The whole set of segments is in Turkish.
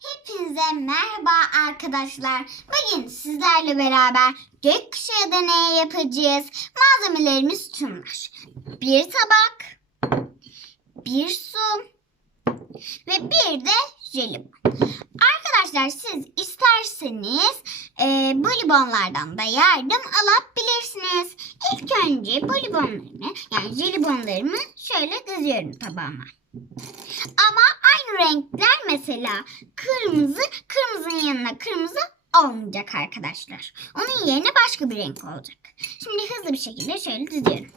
Hepinize merhaba arkadaşlar. Bugün sizlerle beraber gökkuşağı deneyi yapacağız. Malzemelerimiz şunlar. Bir tabak, bir su ve bir de jelibon. Arkadaşlar siz isterseniz e, bolibonlardan da yardım alabilirsiniz. İlk önce bolibonlarımı yani jelibonlarımı şöyle diziyorum tabağıma. Ama aynı renkler mesela kırmızı, kırmızının yanına kırmızı olmayacak arkadaşlar. Onun yerine başka bir renk olacak. Şimdi hızlı bir şekilde şöyle diziyorum.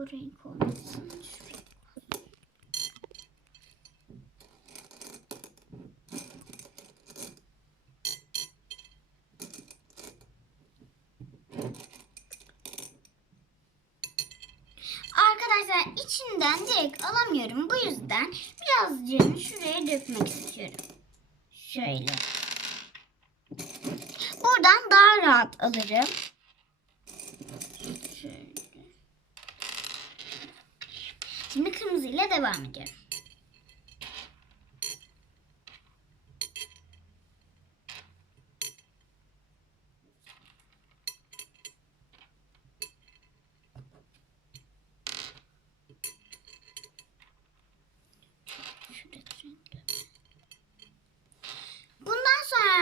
Bu renk olmasın. Arkadaşlar içinden direkt alamıyorum. Bu yüzden birazcık şuraya dökmek istiyorum. Şöyle. Buradan daha rahat alırım. Şöyle. Kırmızıyla devam ediyorum.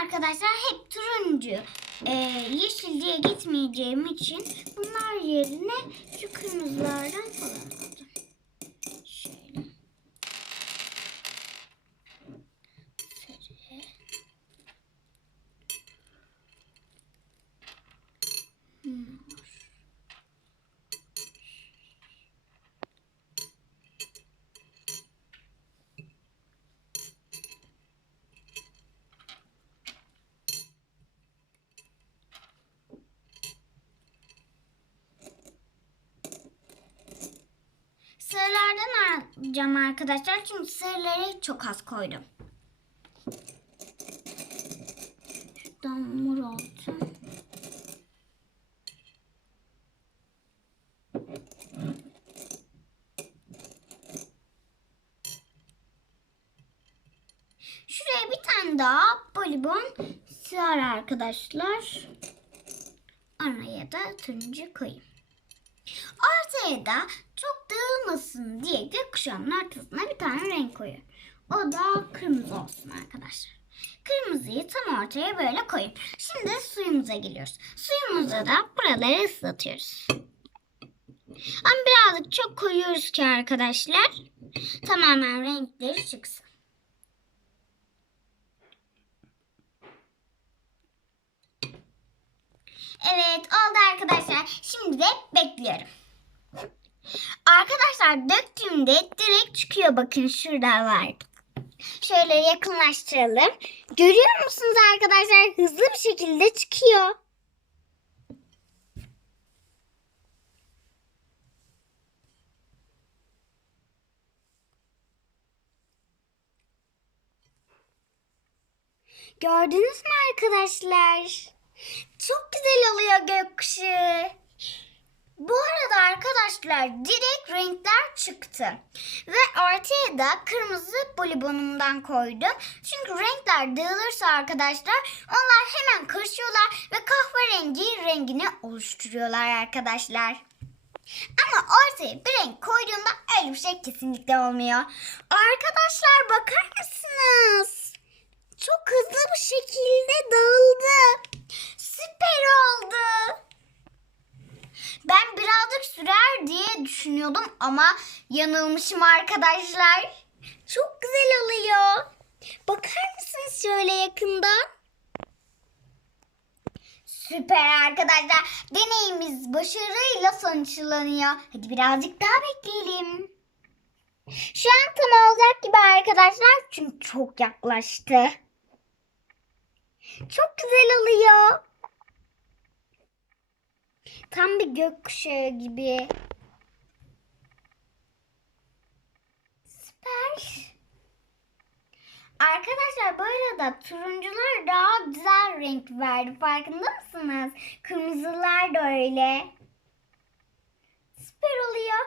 Arkadaşlar hep turuncu, e, yeşil diye gitmeyeceğim için bunlar yerine şu kırmızılardan falan alacağım. Şöyle. Sarı. Hmm. Sarılardan alacağım arkadaşlar çünkü sarıları çok az koydum. Şuradan mor oldu. Şuraya bir tane daha bolibon sığar arkadaşlar. Araya da turuncu koyayım. Ortaya da çok dağılmasın diye gökkuşağının ortasına bir tane renk koyuyorum. O da kırmızı olsun arkadaşlar. Kırmızıyı tam ortaya böyle koyayım. Şimdi suyumuza geliyoruz. Suyumuza da buraları ıslatıyoruz. Ama birazcık çok koyuyoruz ki arkadaşlar tamamen renkleri çıksın. Evet oldu arkadaşlar. Şimdi de bekliyorum. Arkadaşlar döktüğümde direkt çıkıyor. Bakın şurada var. Şöyle yakınlaştıralım. Görüyor musunuz arkadaşlar? Hızlı bir şekilde çıkıyor. Gördünüz mü arkadaşlar? Çok güzel oluyor gökkuşağı. Bu arada arkadaşlar direkt renkler çıktı. Ve ortaya da kırmızı bolibonumdan koydum. Çünkü renkler dağılırsa arkadaşlar onlar hemen karışıyorlar ve kahverengi rengini oluşturuyorlar arkadaşlar. Ama ortaya bir renk koyduğumda öyle bir şey kesinlikle olmuyor. Arkadaşlar bakar mısınız? Çok hızlı bir şekilde dağıldı. Süper oldu. Ben birazcık sürer diye düşünüyordum ama yanılmışım arkadaşlar. Çok güzel oluyor. Bakar mısınız şöyle yakından? Süper arkadaşlar. Deneyimiz başarıyla sonuçlanıyor. Hadi birazcık daha bekleyelim. Şu an tam olacak gibi arkadaşlar. Çünkü çok yaklaştı. Çok güzel oluyor. Tam bir gökkuşağı gibi. Süper. Arkadaşlar bu arada turuncular daha güzel renk verdi. Farkında mısınız? Kırmızılar da öyle. Süper oluyor.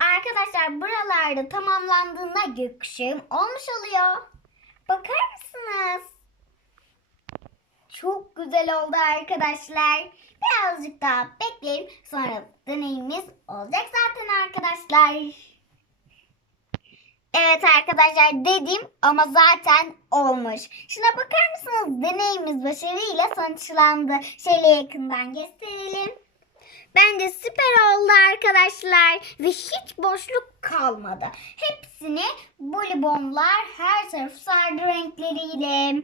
Arkadaşlar buralarda tamamlandığında gökkuşağım olmuş oluyor. Bakar mısınız? Çok güzel oldu arkadaşlar. Birazcık daha bekleyelim. Sonra deneyimiz olacak zaten arkadaşlar. Evet arkadaşlar dedim ama zaten olmuş. Şuna bakar mısınız? Deneyimiz başarıyla sonuçlandı. Şöyle yakından gösterelim. Bence süper oldu arkadaşlar. Ve hiç boşluk kalmadı. Hepsini bolibonlar her tarafı sardı renkleriyle.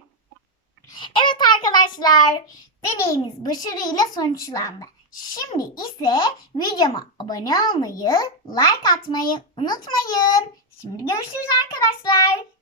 Evet arkadaşlar. Deneyimiz başarıyla sonuçlandı. Şimdi ise videoma abone olmayı, like atmayı unutmayın. Şimdi görüşürüz arkadaşlar.